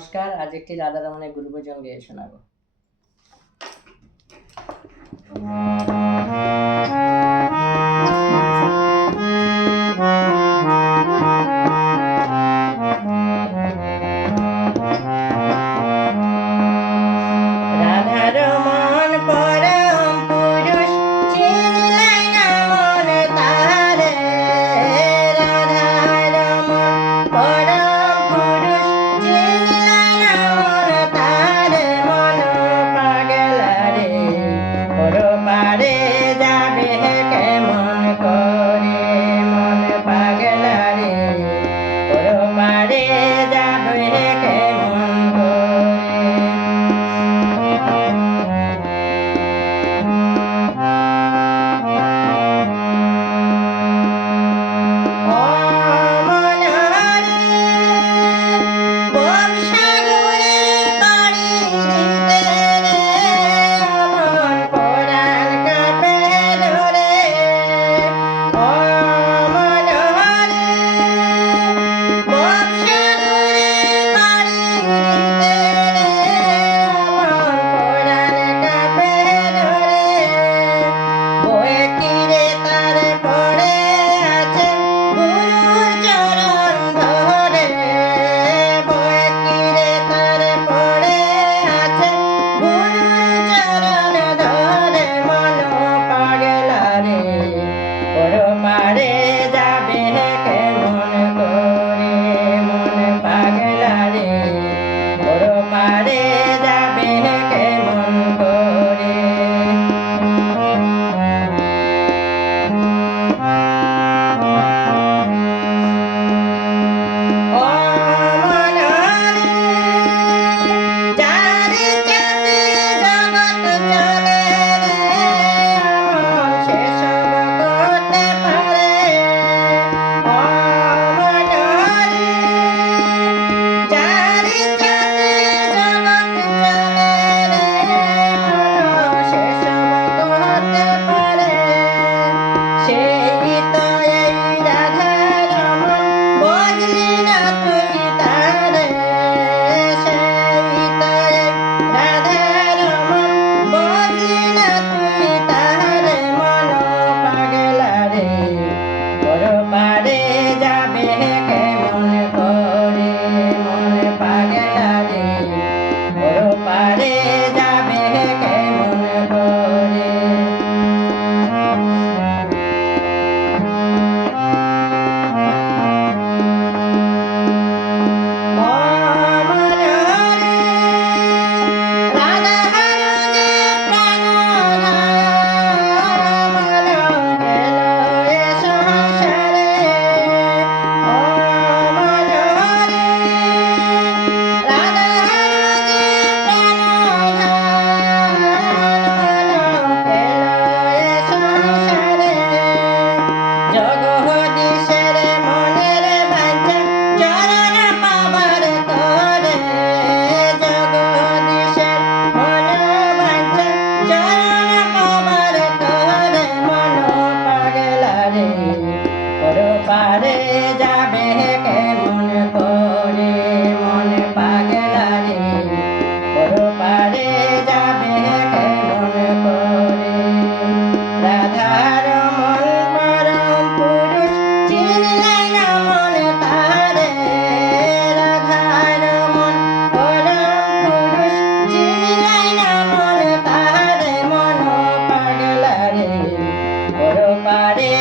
নমস্কার, আজ একটি রাধারমণের গুরুভজন গেয়ে শোনাবো। রাধারমণ পরম পুরুষ চিনলাই না মন তারে। রাধারমণ পরম পুরুষ চিনলাই না মন তারে। মন পাগলা রে পরপারে যাবে কেমন করে। মন পাগলা রে পরপারে যাবে কেমন করে। পরপারে যাবে কেমন করে। মন পাগলা রে পরপারে যাবে কেমন করে। পরপারে যাবে কেমন করে। মন পাগলা রে পরপারে যাবে কেমন করে। পরপারে যাবে কেমন করে। মন পাগলা রে পরপারে যাবে কেমন করে। রাধারমণ পরম পুরুষ চিনলাই না মন তারে। রাধারমণ পরম পুরুষ চিনলাই না মন তারে। মন পাগলা রে পরপারে